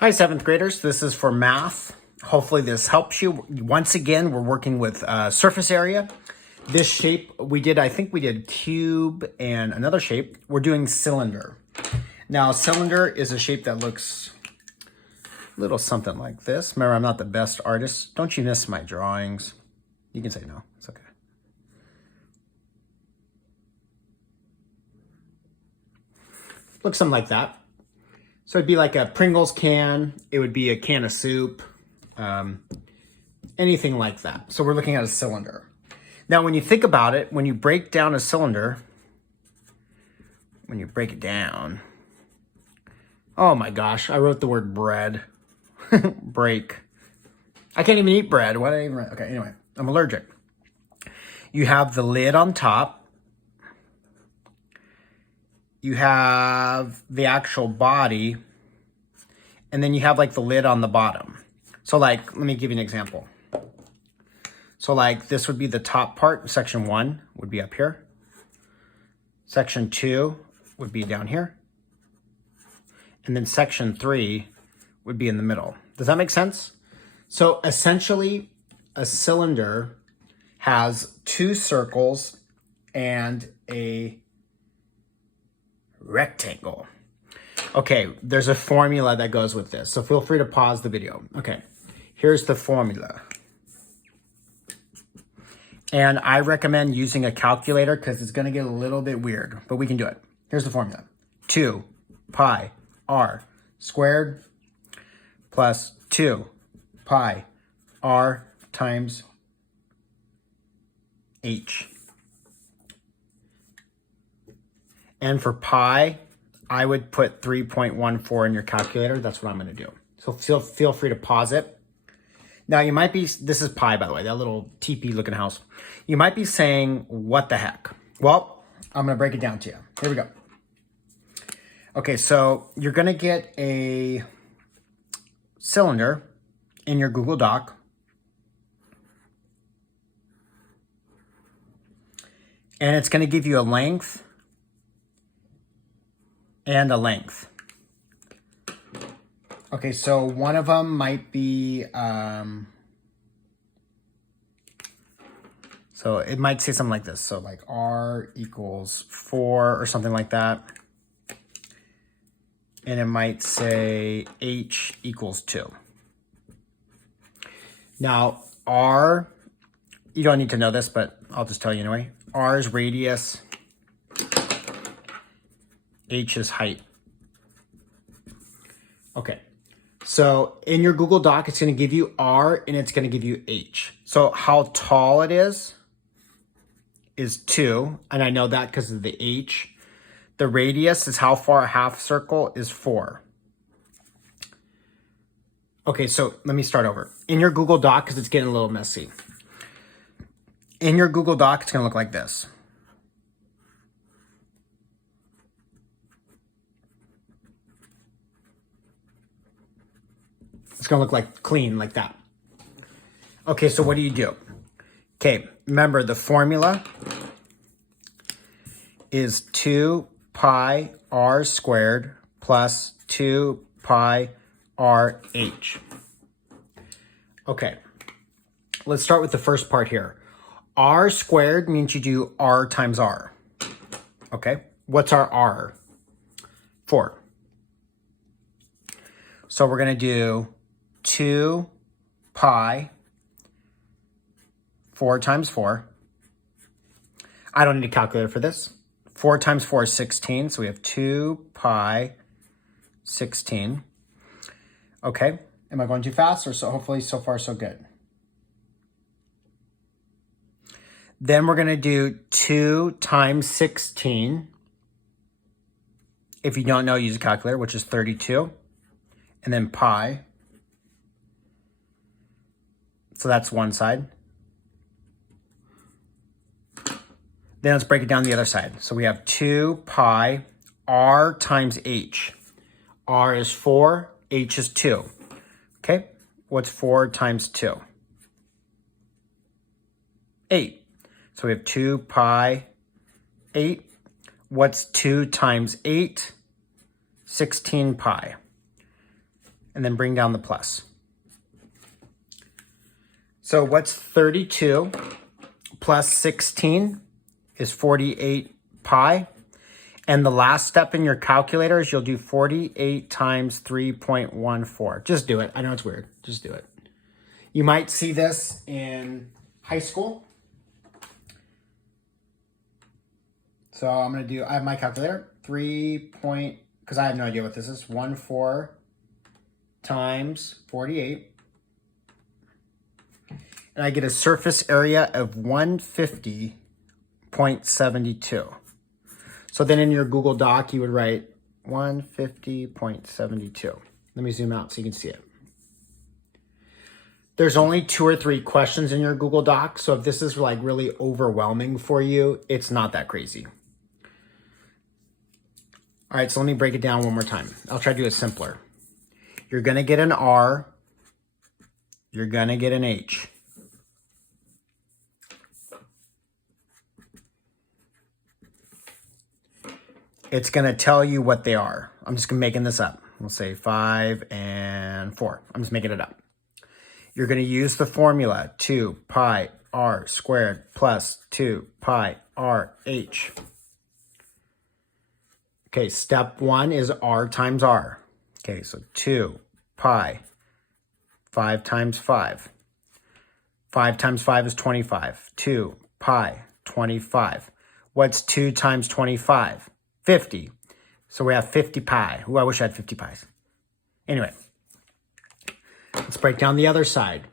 Hi, seventh graders. This is for math. Hopefully this helps you. Once again, we're working with surface area. This shape we did, I think we did cube and another shape. We're doing cylinder. Now, cylinder is a shape that looks a little something like this. Remember, I'm not the best artist. Don't you miss my drawings? You can say no. It's okay. Looks something like that. So it'd be like a Pringles can. It would be a can of soup. Anything like that. So we're looking at a cylinder. Now, when you think about it, when you break down a cylinder, when you break it down, oh my gosh, I wrote the word bread. Break. I can't even eat bread. What did I even write? Okay, anyway, I'm allergic. You have the lid on top. You have the actual body, and then you have like the lid on the bottom. So like, let me give you an example. So like this would be the top part. Section 1 would be up here. Section 2 would be down here. And then section 3 would be in the middle. Does that make sense? So essentially a cylinder has 2 circles and a rectangle. Okay, there's a formula that goes with this, so feel free to pause the video. Okay, here's the formula. And I recommend using a calculator because it's going to get a little bit weird, but we can do it. Here's the formula. 2 pi r squared plus 2 pi r times h. And for pi, I would put 3.14 in your calculator. That's what I'm going to do. So feel free to pause it. Now you might be, this is pi, by the way, that little teepee looking house. You might be saying, what the heck? Well, I'm going to break it down to you. Here we go. Okay, so you're going to get a cylinder in your Google Doc. And it's going to give you a length and a length. Okay, so one of them might be, so it might say something like this. So like R equals 4 or something like that. And it might say H equals 2. Now, R, you don't need to know this, but I'll just tell you anyway. R is radius. H is height. Okay, so in your Google Doc, it's going to give you R and it's going to give you H. So how tall it is 2, and I know that because of the H. The radius is how far a half circle is 4. Okay, so let me start over. In your Google Doc, because it's getting a little messy. In your Google Doc, it's going to look like this. It's going to look like clean, like that. Okay, so what do? Okay, remember the formula is 2 pi r squared plus 2 pi r h. Okay, let's start with the first part here. R squared means you do r times r. Okay, what's our r? 4. So we're going to do 2 pi 4 times 4. I don't need a calculator for this. 4 times 4 is 16, so we have 2 pi 16. Okay, am I going too fast or so? Hopefully so far so good. Then we're going to do 2 times 16. If you don't know, use a calculator, which is 32. And then pi. So that's one side. Then let's break it down the other side. So we have 2 pi r times h. R is 4, h is 2. Okay, what's 4 times 2? 8. So we have 2 pi 8. What's 2 times 8? 16 pi. and then bring down the plus. So what's 32 plus 16 is 48 pi. And the last step in your calculator is you'll do 48 times 3.14. Just do it. I know it's weird. Just do it. You might see this in high school. So I'm going to do, I have my calculator, because I have no idea what this is, 14 times 48. And I get a surface area of 150.72. So then in your Google Doc, you would write 150.72. Let me zoom out so you can see it. There's only 2 or 3 questions in your Google Doc. So if this is like really overwhelming for you, it's not that crazy. All right, so let me break it down one more time. I'll try to do it simpler. You're going to get an R. You're going to get an H. It's going to tell you what they are. I'm just making this up. We'll say 5 and 4. I'm just making it up. You're going to use the formula 2 pi r squared plus 2 pi r h. Okay, step 1 is r times r. Okay, so 2 pi, 5 times 5. 5 times 5 is 25. 2 pi, 25. What's 2 times 25? 50. So we have 50 pi. Ooh, I wish I had 50 pies. Anyway, let's break down the other side.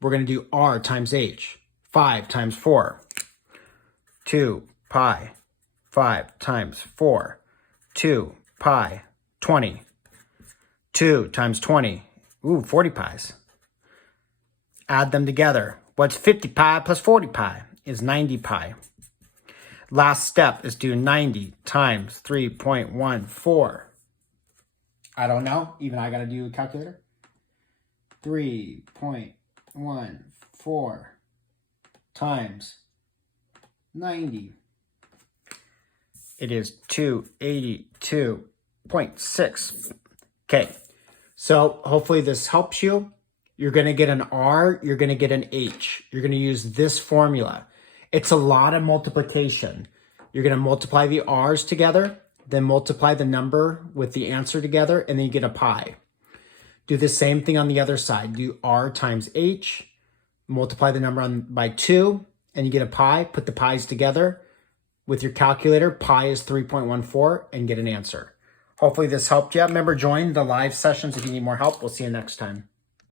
We're going to do r times h. 5 times 4. 2 pi. 5 times 4. 2 pi. 20. 2 times 20. Ooh, 40 pies. Add them together. What's 50 pi plus 40 pi? Is 90 pi. Last step is do 90 times 3.14. I don't know. Even I got to do a calculator. 3.14 times 90. It is 282.6. Okay. So hopefully this helps you. You're going to get an R. You're going to get an H. You're going to use this formula. It's a lot of multiplication. You're going to multiply the R's together, then multiply the number with the answer together, and then you get a pi. Do the same thing on the other side. Do R times H, multiply the number by 2, and you get a pi. Put the pi's together with your calculator. Pi is 3.14, and get an answer. Hopefully this helped you. Remember, join the live sessions if you need more help. We'll see you next time.